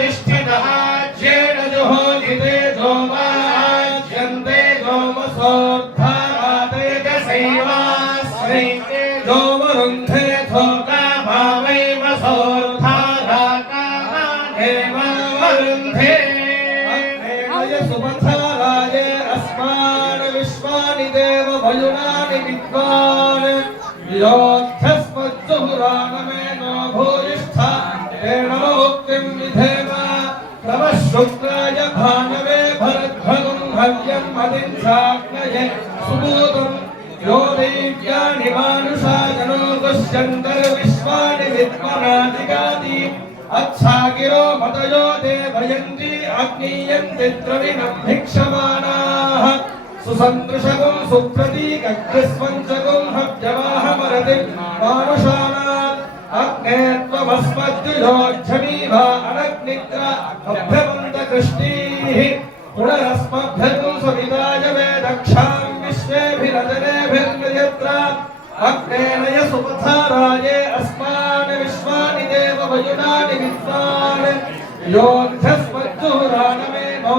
प्रतिष्ठितः ज्येन जुहोजिते जोमाज्यन्ते जोमसोद्धाते च सैवास्मै जोमरुन्धे थोका भावैव सोर्धाराकामानेव वरुन्धे अग्नेय सुपथाराय अस्मान् विश्वानि देव भयुनानि विद्वान् योद्धस्मज्जुहुरानमेनो भूयिष्ठा तेन मुक्तिं विधेम तव शुक्राय भानवे भरद्भगुं हव्यं मदिं चाग्नये सुबोधं यो दैव्यानि मानुषाजनो दुष्यन्तर्विश्वानि विद्मनादिगादि अच्छागिरो मदयो देवयन्ति अग्नीयन्ति द्रविणं भिक्षमाणाः सुसन्दृशगुं सुप्रतीकग्रस्वञ्चगुं हव्यवाहमरतिं मानुषाणाम् अग्ने त्वमस्मद्युयोज्झमीभा अनग्निद्रा अभ्यवन्तकृष्णीः पुनरस्मभ्यगुं सविताय वेदक्षां विश्वेभिरजनेभिर्नियत्रा अग्नेनय सुपथाराये अस्मान् विश्वानि देव वयुनानि विद्वान् योऽध्यस्मज्जुहुरानमेनो